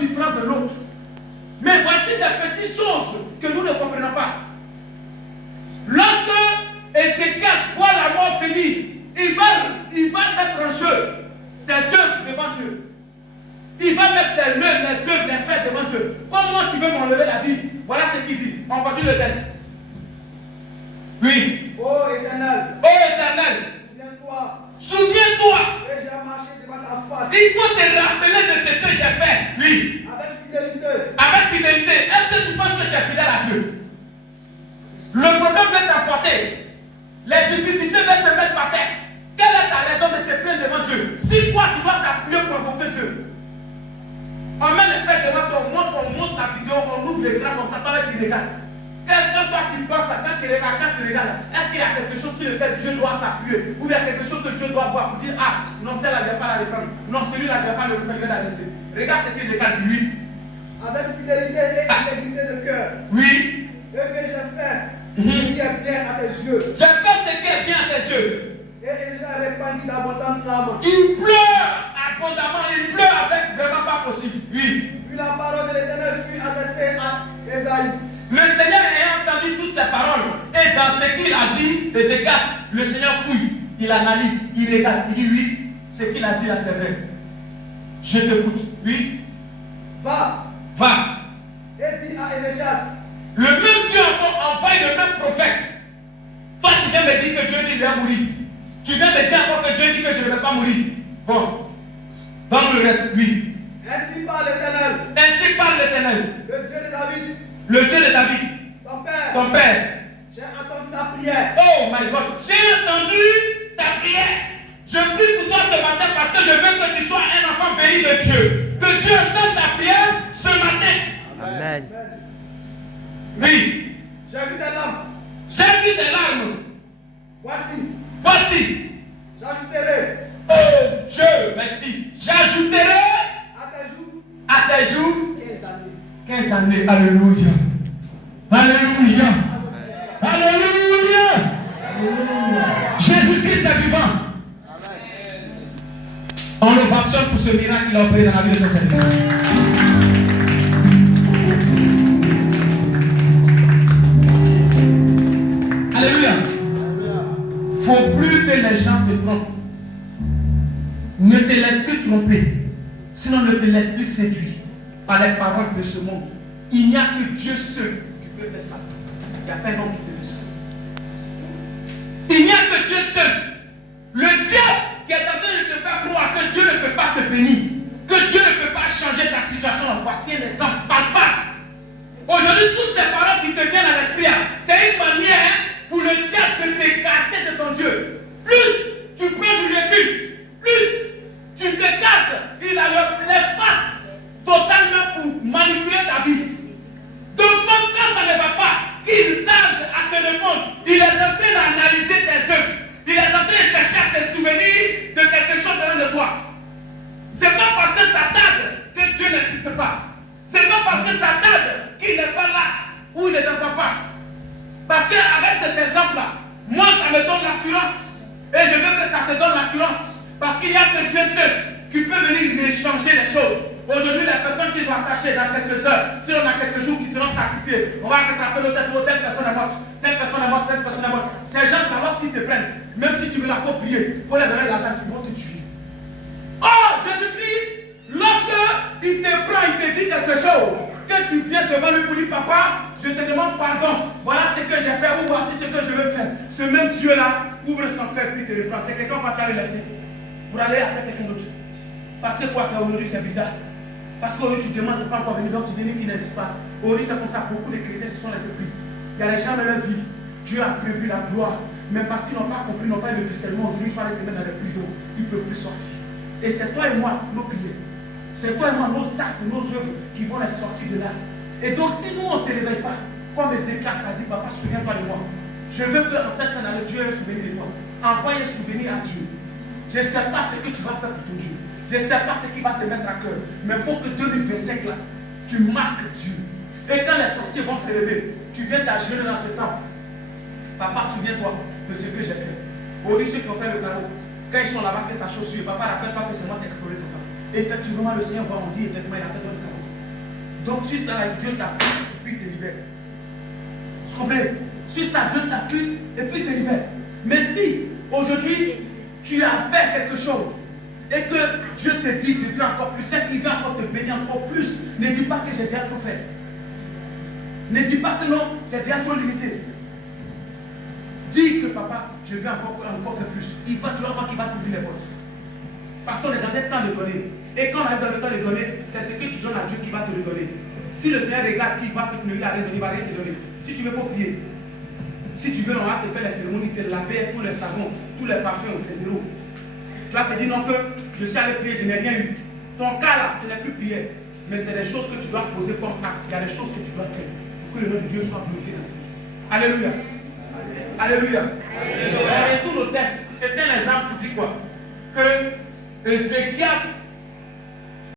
différents de l'autre. Mais voici des petites choses que nous ne comprenons pas. Lorsque Ézéchias voit la mort venir, il va mettre en jeu ses œuvres devant Dieu. Il va mettre les œuvres, les faits devant Dieu. Comment tu veux m'enlever la vie? Voilà ce qu'il dit. On continue le texte. Oui. Ô Éternel. Ô Éternel. Souviens-toi. Que j'ai marché devant ta face. Il faut te rappeler de ce que j'ai fait. Oui. Avec fidélité. Avec fidélité. Est-ce que tu penses que tu es fidèle à Dieu? Le problème va t'apporter. Les difficultés vont te mettre par terre. Quelle est ta raison de te plaindre devant Dieu? Si toi tu dois t'appuyer pour invoquer Dieu. On met les faits devant toi, on monte la vidéo, on ouvre l'écran comme ça, toi tu regardes. Qu'est-ce que toi tu penses quand tu regardes, est-ce qu'il y a quelque chose sur lequel Dieu doit s'appuyer? Ou bien quelque chose que Dieu doit voir pour dire, ah, non, celle-là, je ne vais pas la reprendre. Non, celui-là, je ne vais pas le reprendre, je vais la laisser. Regarde ce qu'il dit, oui. Avec fidélité et intégrité de cœur. Oui. Ce que j'ai fait, ce qui est bien à tes yeux. J'ai fait ce qui est bien à tes yeux. Et il s'est répandu d'abondantes larmes. Il pleure abondamment, il pleure avec vraiment pas possible. Oui. Puis la parole de l'Éternel fut adressée à Ésaïe. Le Seigneur ayant entendu toutes ces paroles, et dans ce qu'il a dit, Ézéchias, le Seigneur fouille, il analyse, il regarde, il dit oui, ce qu'il a dit là c'est vrai. Je t'écoute, oui. Va. Et dit à Ézéchias. Le même Dieu encore envoie le même prophète. Toi tu viens me dire que Dieu dit qu'il va mourir. Tu viens me dire encore que Dieu dit que je ne vais pas mourir. Bon. Dans le reste, oui. Ainsi parle l'Éternel. Ainsi parle l'Éternel. Le Dieu de David. Le Dieu de David. Ton père. J'ai entendu ta prière. Oh my God. J'ai entendu ta prière. Je prie pour toi ce matin parce que je veux que tu sois un enfant béni de Dieu. Que Dieu entende ta prière ce matin. Amen. Oui. J'ai vu tes larmes. J'ai vu tes larmes. Voici. J'ajouterai. Oh Dieu, merci. J'ajouterai à tes jours 15 années. Alléluia. Alléluia. Alléluia. Jésus-Christ est vivant. On le passionne pour ce miracle qu'il a opéré dans la vie de son Seigneur. Alléluia. Il ne faut plus que les gens te trompent. Ne te laisse plus tromper. Sinon ne te laisse plus séduire par les paroles de ce monde. Il n'y a que Dieu seul qui peut faire ça. Il n'y a pas un homme qui peut faire ça. Il n'y a que Dieu seul. Le diable qui est en train de te faire croire que Dieu ne peut pas te bénir, que Dieu ne peut pas changer ta situation. Voici un exemple palpable. Aujourd'hui, toutes ces paroles qui te viennent à l'esprit, c'est une manière pour le diable de t'écarter de ton Dieu. Plus tu prends du recul, plus tu t'écartes, il a l'espace totalement pour manipuler ta vie. Donc quand ça ne va pas, qu'il tarde à te répondre, il est en train d'analyser tes œuvres. Il est en train de chercher à se souvenir de quelque chose dedans de toi. C'est pas parce que ça tarde que Dieu n'existe pas. C'est pas parce que ça tarde qu'il n'est pas là ou il ne t'entend pas. Parce qu'avec cet exemple-là, moi ça me donne l'assurance. Et je veux que ça te donne l'assurance. Parce qu'il n'y a que Dieu seul qui peut venir changer les choses. Aujourd'hui, les personnes qui sont attachées dans quelques heures, si on a quelques jours qui seront sacrifiés, on va rattraper telle personne est morte, telle personne est morte, telle personne est morte. Ces gens-là, lorsqu'ils te prennent, même si tu veux la faut prier, il faut leur donner l'argent, ils vont te tuer. Oh, Jésus-Christ, lorsqu'il te prend, il te dit quelque chose, que tu viens devant lui pour dire, papa, je te demande pardon, voilà ce que j'ai fait, ou voici ce que je veux faire. Ce même Dieu-là ouvre son cœur et te reprend. C'est quelqu'un qui va te laisser pour aller après quelqu'un d'autre. Parce que quoi, ça aujourd'hui, c'est bizarre. Parce qu'aujourd'hui, tu demandes, c'est pas encore venu, donc tu dis qu'il n'existe pas. Aujourd'hui, c'est comme ça, beaucoup de chrétiens se sont laissés pris. Il y a les gens de leur vie, Dieu a prévu la gloire, mais parce qu'ils n'ont pas compris, n'ont pas eu le discernement, aujourd'hui, ils sont allés se mettre dans les prisons. Ils ne peuvent plus sortir. Et c'est toi et moi, nos prières. C'est toi et moi, nos actes, nos œuvres qui vont les sortir de là. Et donc, si nous, on ne se réveille pas, comme Ézéchias a dit, papa, souviens-toi de moi. Je veux qu'en cette année, Dieu ait un souvenir de toi. Envoie un souvenir à Dieu. Je ne sais pas ce que tu vas faire pour ton Dieu. Je ne sais pas ce qui va te mettre à cœur. Mais il faut que 2025 là, tu marques Dieu. Et quand les sorciers vont se lever, tu viens t'agenouiller dans ce temple. Papa, souviens-toi de ce que j'ai fait. Aujourd'hui, ceux qui ont fait le carreau, quand ils sont là-bas, que ça chaussure, papa, rappelle-toi que c'est moi qui ai exploré ton carreau. Effectivement, le Seigneur voit, on dit, effectivement, il a fait ton carreau. Donc sur ça, Dieu s'appuie et puis te libère. Vous comprenez? Sur ça, Dieu t'appuie et puis te libère. Mais si aujourd'hui tu as fait quelque chose et que Dieu te dit de faire encore plus, c'est qu'il va encore te bénir encore plus, ne dis pas que j'ai bien trop fait. Ne dis pas que non, c'est bien trop limité. Dis que papa, je vais encore faire plus. Tu vas voir qu'il va t'ouvrir les portes. Parce qu'on est dans un temps de donner. Et quand on est dans le temps de donner, c'est ce que tu donnes à Dieu qui va te le donner. Si le Seigneur regarde qu'il va te donner, il va rien te donner. Si tu veux, il faut prier. Si tu veux, on va te faire les cérémonies, te laver tous les savons, tous les parfums, c'est zéro. Tu vas te dire non que je suis allé prier, je n'ai rien eu. Ton cas là, ce n'est plus prière. Mais c'est des choses que tu dois poser comme acte. Il y a des choses que tu dois faire pour que le nom de Dieu soit glorifié dans ta vie. Alléluia. Alléluia. On retourne au texte. C'est un exemple pour dire quoi? Que Ézéchias